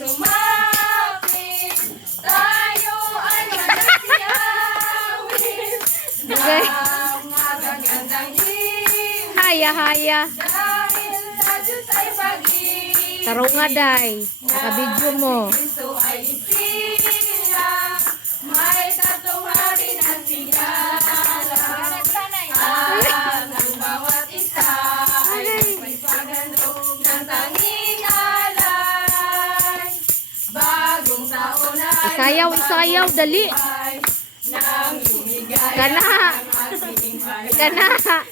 sumapit, tayo ay manasiyawin. Okay. Ang magagandang himig, Haya. dahil sa Diyos ay pag-ibig. Taro nga, day. Nakabidyo mo. Kristo ay isilang, may tatuharin at sigalang. Ang bawat isa ay may paghandog ng tanging alay. Bagong taon ay Isayaw, dali. nang lumigay Kana. ang ating bayan. Kana.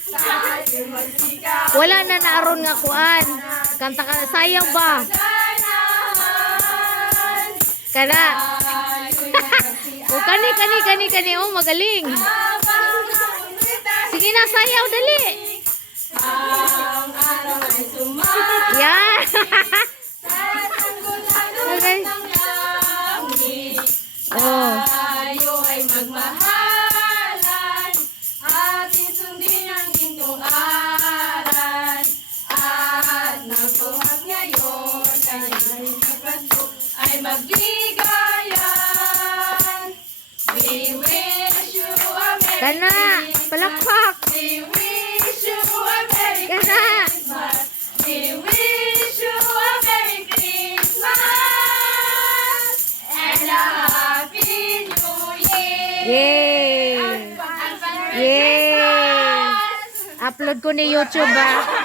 Tayo magsikap Wala na naaron nga kuan. Kanta ka, sayaw ba? ganahan. Kana. Tayo'y magkasiya. O kani. Oh, magaling. Habang naunita, Sige na, sayaw, dali. ang araw ay sumapit. Yan. Sa sanggol-sanggol Okay. ng langit, Oh. tayo ay magmahalan, ating sundin ang gintong aral. At nagtuhat ngayon, kanyang nagpasko ay magbigayan. We wish you a Merry Kana, Christmas. palakpak. We wish you a Merry Kana. Christmas. We wish you a Merry Christmas and a Happy New Year. Yay. Advance Yay. Christmas. Upload ko ni YouTube, ah.